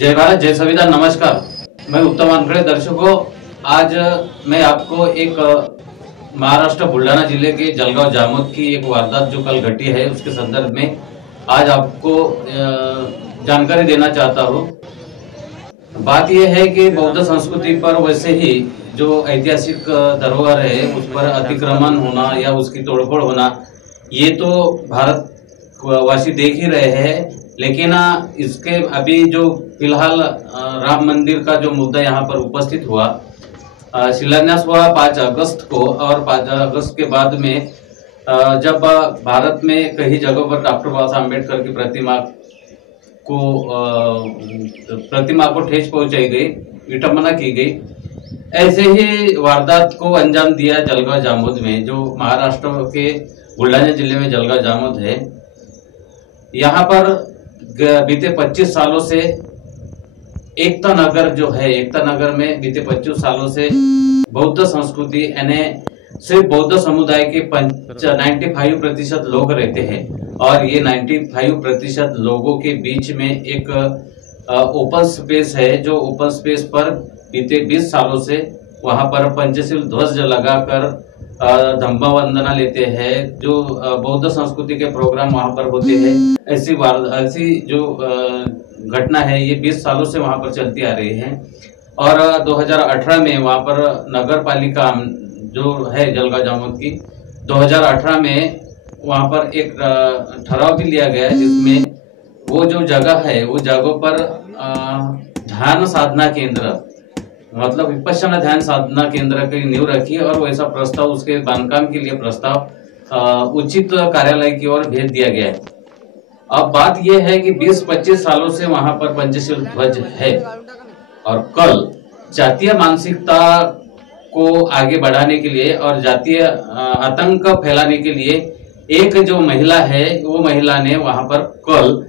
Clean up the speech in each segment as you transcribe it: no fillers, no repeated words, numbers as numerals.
जय भारत, जय संविधान। नमस्कार, मैं उत्तम वानखड़े। दर्शकों, आज मैं आपको एक महाराष्ट्र बुल्ढाना जिले के जलगांव जामोद की एक वारदात जो कल घटी है उसके संदर्भ में आज आपको जानकारी देना चाहता हूँ। बात यह है कि बौद्ध संस्कृति पर वैसे ही जो ऐतिहासिक धरोहर है उस पर अतिक्रमण होना या उसकी तोड़फोड़ होना, ये तो भारत वासी देख ही रहे हैं। लेकिन इसके अभी जो फिलहाल राम मंदिर का जो मुद्दा यहाँ पर उपस्थित हुआ, शिलान्यास हुआ 5 अगस्त को, और 5 अगस्त के बाद में जब भारत में कई जगहों पर डॉक्टर बाबा साहब अम्बेडकर की प्रतिमा को ठेस पहुंचाई गई, विटंबना की गई। ऐसे ही वारदात को अंजाम दिया जलगांव जामोद में, जो महाराष्ट्र के बुल्ढाना जिले में जलगांव जामोद है। यहाँ पर बीते 25 सालों से एकता नगर जो है, एकता नगर में बीते 25 सालों से बौद्ध संस्कृति यानी सिर्फ बौद्ध समुदाय के 95% लोग रहते हैं, और ये 95% लोगों के बीच में एक ओपन स्पेस है। जो ओपन स्पेस पर बीते 20 सालों से वहां पर पंचशील ध्वज लगाकर धम्मा वंदना लेते हैं। जो बौद्ध संस्कृति के प्रोग्राम वहां पर होते हैं, ऐसी जो घटना है ये 20 सालों से वहां पर चलती आ रही है। और 2018 में वहां पर नगर पालिका जो है जलगांव जामोद की, 2018 में वहां पर एक ठहराव भी लिया गया है, जिसमें वो जो जगह है वो जगहों पर ध्यान साधना केंद्र, मतलब विपश्यना ध्यान साधना केंद्र की नींव रखी, और वैसा प्रस्ताव, उसके बांधकाम के लिए प्रस्ताव उचित कार्यालय की ओर भेज दिया गया है। अब बात यह है कि 20-25 सालों से वहां पर पंचशील ध्वज है, और कल जातीय मानसिकता को आगे बढ़ाने के लिए और जातीय आतंक फैलाने के लिए एक जो महिला है, वो महिला ने वहां पर कल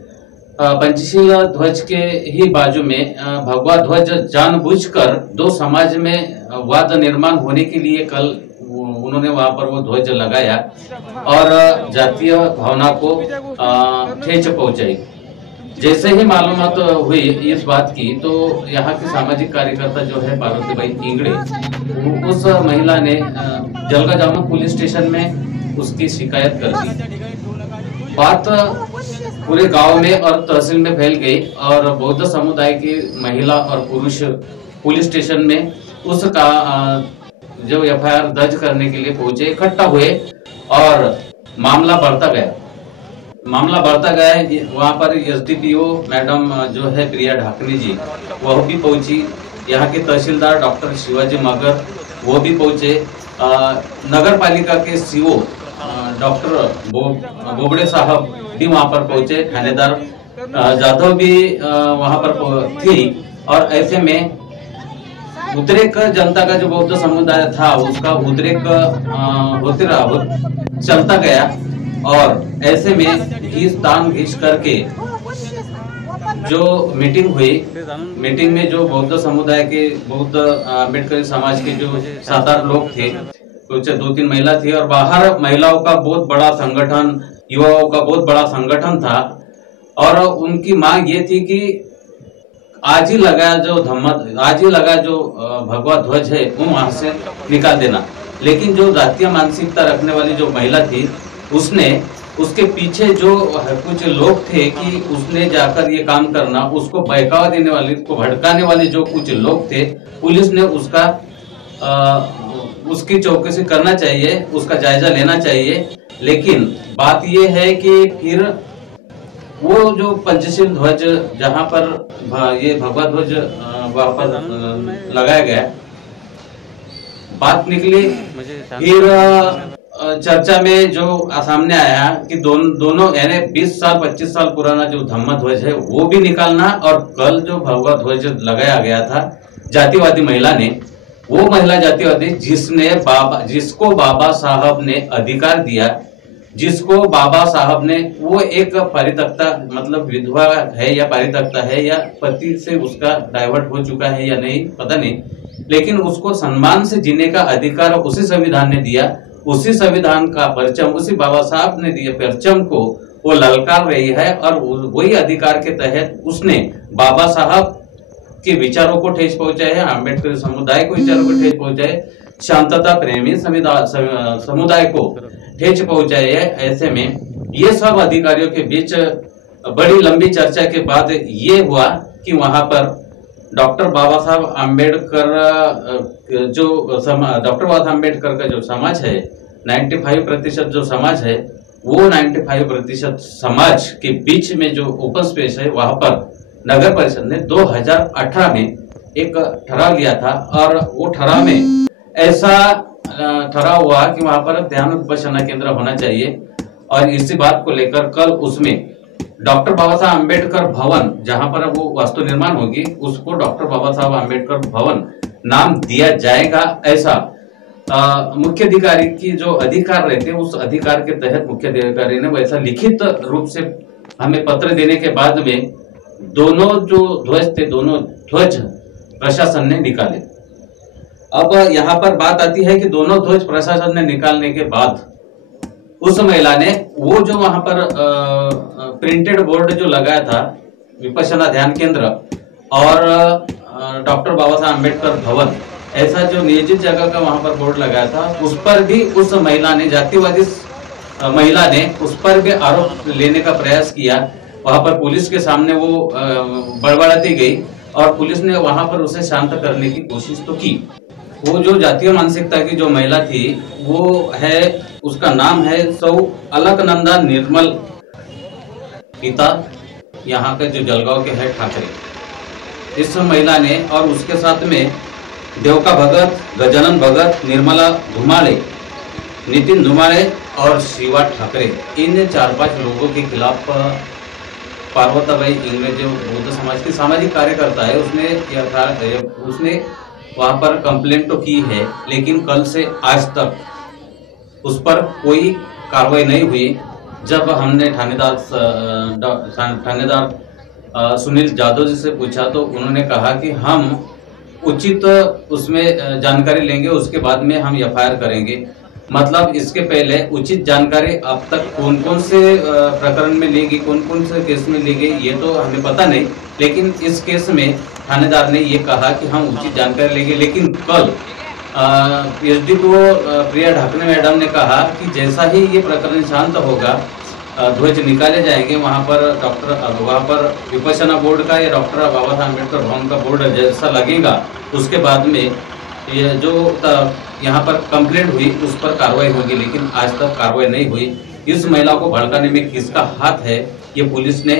पंचशील ध्वज के ही बाजू में भगवा ध्वज जानबूझकर दो समाज में वाद निर्माण होने के लिए कल उन्होंने वहां पर वो ध्वज लगाया और जातीय भावना को ठेस पहुंचाई। जैसे ही मालूमात हुई इस बात की, तो यहाँ की सामाजिक कार्यकर्ता जो है पार्वतीबाई इंगड़े, उस महिला ने जलगांव जामोद पुलिस स्टेशन में उसकी शिकायत कर दी। बात पूरे गांव में और तहसील में फैल गई, और बौद्ध समुदाय की महिला और पुरुष पुलिस स्टेशन में उसका जो एफआईआर दर्ज करने के लिए पहुंचे, इकट्ठा हुए, और मामला बढ़ता गया। वहां पर एसडीपीओ मैडम जो है प्रिया ढाकनी जी, वह भी पहुंची। यहाँ के तहसीलदार डॉक्टर शिवाजी मगर वो भी पहुंचे। नगर पालिका के सीओ डॉक्टर बोबड़े साहब भी वहां पर पहुंचे। थानेदार जाधव भी वहां पर थी। और ऐसे में उद्रेक जनता का जो बौद्ध समुदाय था उसका उद्रेक होते रहा, चलता गया। और ऐसे में घीस तान घीस करके जो मीटिंग हुई, मीटिंग में जो बौद्ध समुदाय के, बौद्ध अम्बेडकर समाज के जो 7-8 लोग थे, कुछ 2-3 महिला थी, और बाहर महिलाओं का बहुत बड़ा संगठन, युवाओं का बहुत बड़ा संगठन था। और उनकी मांग ये थी कि आज ही लगा जो भगवा ध्वज है वो वहां से निकाल देना। लेकिन जो जातीय मानसिकता रखने वाली जो महिला थी, उसने उसके पीछे जो कुछ लोग थे कि उसने जाकर ये काम करना, उसको बहकावा देने वाले, उसको भड़काने वाले जो कुछ लोग थे, पुलिस ने उसकी चौकसी करना चाहिए, उसका जायजा लेना चाहिए। लेकिन बात यह है कि फिर वो जो पंचशील ध्वज जहां पर ये भगवा ध्वज वहां पर लगाया गया, बात निकली। फिर चर्चा में जो सामने आया कि दोनों यानी 20 साल 25 साल पुराना जो धम्मा ध्वज है वो भी निकालना, और कल जो भगवा ध्वज लगाया गया था जातिवादी महिला ने, वो महिला जातिवादी जिसको बाबा साहब ने अधिकार दिया, जिसको बाबा साहब ने, वो एक परित्यक्ता, मतलब विधवा है या परित्यक्ता है या पति से उसका डाइवर्ट हो चुका है या नहीं पता नहीं, लेकिन उसको सम्मान से जीने का अधिकार उसी संविधान ने दिया। उसी संविधान का परचम उसी बाबा साहब ने दिए परचम को वो ललकार रही है, और वही अधिकार के तहत उसने बाबा साहब के विचारों को ठेस पहुंचाए, आम्बेडकर समुदाय को विचारों को ठेस पहुंचाए, शांतता प्रेमी समुदाय को ठेस पहुंचाए है। ऐसे में ये सब अधिकारियों के बीच बड़ी लंबी चर्चा के बाद ये हुआ कि वहां पर डॉक्टर बाबा साहब आम्बेडकर डॉक्टर बाबा साहब आम्बेडकर का जो समाज है 95% जो समाज है, वो 95% समाज के बीच में जो ओपन स्पेस है वहां पर नगर परिषद ने 2018 में एक ठराव लिया था और वो ठराव में ऐसा ठराव हुआ कि वहां पर ध्यान विपश्यना केंद्र होना चाहिए। और इसी बात को लेकर कल उसमें डॉक्टर बाबा साहब आम्बेडकर भवन, जहां पर वो वास्तु निर्माण होगी, उसको डॉक्टर बाबा साहब आम्बेडकर भवन नाम दिया जाएगा। ऐसा मुख्य अधिकारी की जो अधिकार रहते हैं उस अधिकार के तहत मुख्य अधिकारी ने वैसा लिखित रूप से हमें पत्र देने के बाद में दोनों जो ध्वज थे, दोनों ध्वज प्रशासन ने निकाले। अब यहाँ पर बात आती है कि दोनों ध्वज प्रशासन ने निकालने के बाद उस महिला ने वो जो वहां पर प्रिंटेड बोर्ड जो लगाया था विपश्यना ध्यान केंद्र और डॉक्टर बाबा साहब आम्बेडकर भवन, ऐसा जो नियोजित जगह का वहां पर बोर्ड लगाया था, उस पर भी उस महिला ने, जातिवादी महिला ने उस पर भी आरोप लेने का प्रयास किया। वहां पर पुलिस के सामने वो बड़बड़ाती गई और पुलिस ने वहां पर उसे शांत करने की कोशिश तो की। वो जो जातीय मानसिकता की जो महिला थी वो है, उसका नाम है सौ अलकनंदा निर्मल, पिता यहाँ के जो जलगांव के है ठाकरे। इस महिला ने और उसके साथ में देवका भगत, गजानन भगत, निर्मला धुमाड़े, नितिन धुमाड़े और शिवा ठाकरे, इन 4-5 लोगों के खिलाफ पार्वताबाई इंग्रज जो बौद्ध समाज की सामाजिक कार्यकर्ता है उसने वहां पर कंप्लेंट तो की है, लेकिन कल से आज तक उस पर कोई कार्रवाई नहीं हुई। जब हमने थानेदार सुनील जादव जी से पूछा तो उन्होंने कहा कि हम उचित उसमें जानकारी लेंगे, उसके बाद में हम एफआईआर करेंगे। मतलब इसके पहले उचित जानकारी अब तक कौन कौन से प्रकरण में ली गई, कौन कौन से केस में ली गई, ये तो हमें पता नहीं, लेकिन इस केस में थानेदार ने ये कहा कि हम उचित जानकारी लेंगे। लेकिन कल पीएचडी को प्रिया ढाकने मैडम ने कहा कि जैसा ही ये प्रकरण शांत होगा, ध्वज निकाले जाएंगे वहां पर विपश्यना बोर्ड का या डॉक्टर बाबा साहब अम्बेडकर भवन का बोर्ड जैसा लगेगा, उसके बाद में ये जो यहाँ पर कंप्लेंट हुई उस पर कार्रवाई होगी। लेकिन आज तक कार्रवाई नहीं हुई। इस महिला को भड़काने में किसका हाथ है, ये पुलिस ने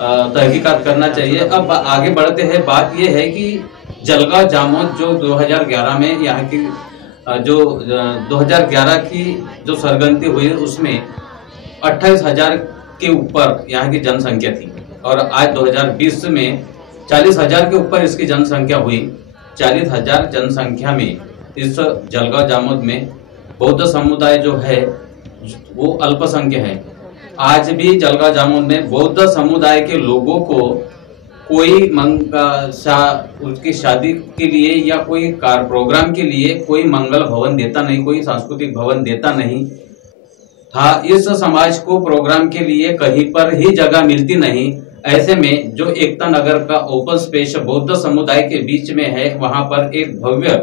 तहकीकात करना चाहिए। अब आगे बढ़ते हैं। बात ये है कि जलगांव जामोद जो 2011 में यहाँ की जो 2011 की जो सरगंती हुई उसमें 28,000 के ऊपर यहाँ की जनसंख्या थी और आज 2020 में 40,000 के ऊपर इसकी जनसंख्या हुई। 40,000 जनसंख्या में इस जलगांव जामोद में बौद्ध समुदाय जो है वो अल्पसंख्यक है। आज भी जलगांव जामोद में बौद्ध समुदाय के लोगों को कोई उसकी शादी के लिए या कोई प्रोग्राम के लिए कोई मंगल भवन देता नहीं, कोई सांस्कृतिक भवन देता नहीं था। इस समाज को प्रोग्राम के लिए कहीं पर ही जगह मिलती नहीं। ऐसे में जो एकता नगर का ओपन स्पेस बौद्ध समुदाय के बीच में है, वहां पर एक भव्य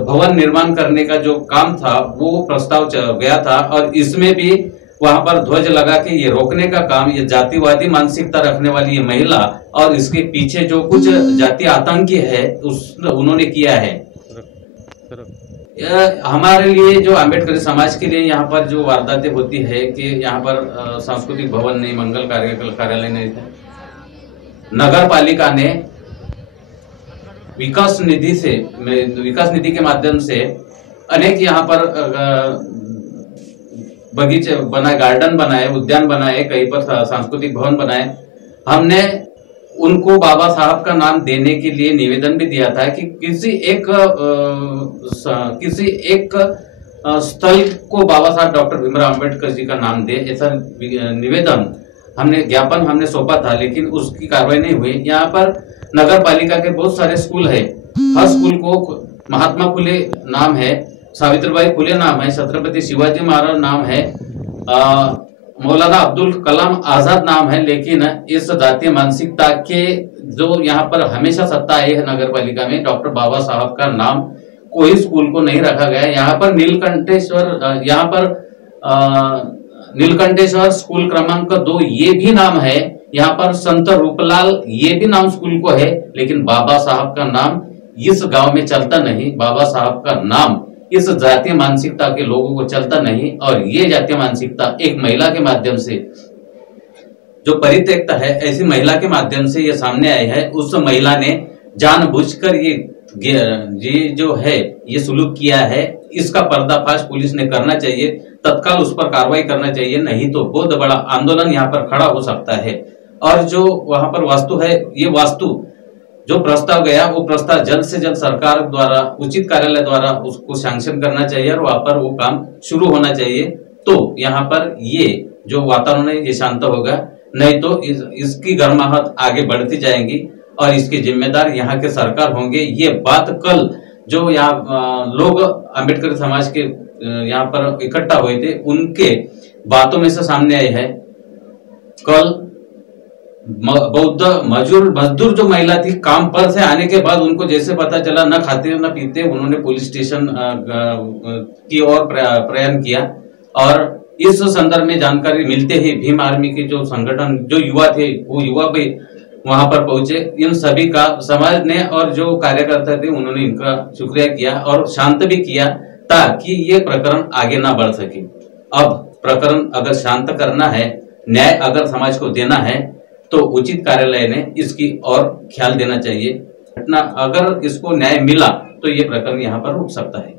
भवन निर्माण करने का जो काम था वो प्रस्ताव गया था और इसमें भी वहां पर ध्वज लगा के ये रोकने का काम, ये जातिवादी मानसिकता रखने वाली ये महिला और इसके पीछे जो कुछ जाति आतंकी है उन्होंने किया है। हमारे लिए जो आम्बेडकरी समाज के लिए यहाँ पर जो वारदातें होती है कि यहाँ पर सांस्कृतिक भवन नहीं, मंगल कार्यालय नहीं थे। नगर पालिका ने विकास निधि के माध्यम से अनेक यहाँ पर बगीचे बनाए, गार्डन बनाए, उद्यान बनाए, कहीं पर सांस्कृतिक भवन बनाए। हमने उनको बाबा साहब का नाम देने के लिए निवेदन भी दिया था कि किसी एक स्थल को बाबा साहब डॉक्टर भीमराव अंबेडकर जी का नाम दे, ऐसा निवेदन ज्ञापन हमने सौंपा था, लेकिन उसकी कार्रवाई नहीं हुई। यहाँ पर नगर पालिका के बहुत सारे स्कूल है। हर स्कूल को महात्मा फुले नाम है, सावित्रीबाई फुले नाम है, छत्रपति शिवाजी महाराज नाम है, मौलाना अब्दुल कलाम आजाद नाम है, लेकिन इस जातीय मानसिकता के जो यहाँ पर हमेशा सत्ता आई है नगर पालिका में, डॉक्टर बाबा साहब का नाम कोई स्कूल को नहीं रखा गया है। यहाँ पर नीलकंठेश्वर स्कूल क्रमांक 2 ये भी नाम है, यहाँ पर संत रूपलाल ये भी नाम स्कूल को है, लेकिन बाबा साहब का नाम इस गांव में चलता नहीं। बाबा साहब का नाम इस जातीय मानसिकता के लोगों को चलता नहीं, और ये जातीय मानसिकता एक महिला के माध्यम से जो परित्यक्ता है, ऐसी महिला के माध्यम से ये सामने आई है। उस महिला ने जानबूझकर ये जो है ये सुलूक किया है, इसका पर्दाफाश पुलिस ने करना चाहिए, तत्काल उस पर कार्रवाई करना चाहिए, नहीं तो बहुत बड़ा आंदोलन यहाँ पर खड़ा हो सकता है। और जो वहां पर वास्तु है, ये वास्तु जो प्रस्ताव गया वो प्रस्ताव जल्द से जल्द सरकार द्वारा, उचित कार्यालय द्वारा उसको सैंक्शन करना चाहिए और वहां पर वो काम शुरू होना चाहिए। तो यहाँ पर ये जो वातावरण है ये शांत होगा, नहीं तो इसकी गर्माहट आगे बढ़ती जाएगी और इसके जिम्मेदार यहाँ के सरकार होंगे। ये बात कल जो यहाँ लोग अम्बेडकर समाज के यहाँ पर इकट्ठा हुए थे, उनके बातों में से सामने आई है। कल बौद्ध मजदूर जो महिला थी, काम पर से आने के बाद उनको जैसे पता चला, न खाते न पीते, उन्होंने पुलिस स्टेशन की ओर प्रयाण किया। और इस संदर्भ में जानकारी मिलते ही भीम आर्मी के जो संगठन, जो युवा थे, वो युवा भी वहां पर पहुंचे। इन सभी का समाज ने और जो कार्यकर्ता थे उन्होंने इनका शुक्रिया किया और शांत भी किया, ताकि ये प्रकरण आगे ना बढ़ सके। अब प्रकरण अगर शांत करना है, न्याय अगर समाज को देना है, तो उचित कार्यालय ने इसकी और ख्याल देना चाहिए। घटना अगर इसको न्याय मिला तो ये प्रकरण यहाँ पर रुक सकता है।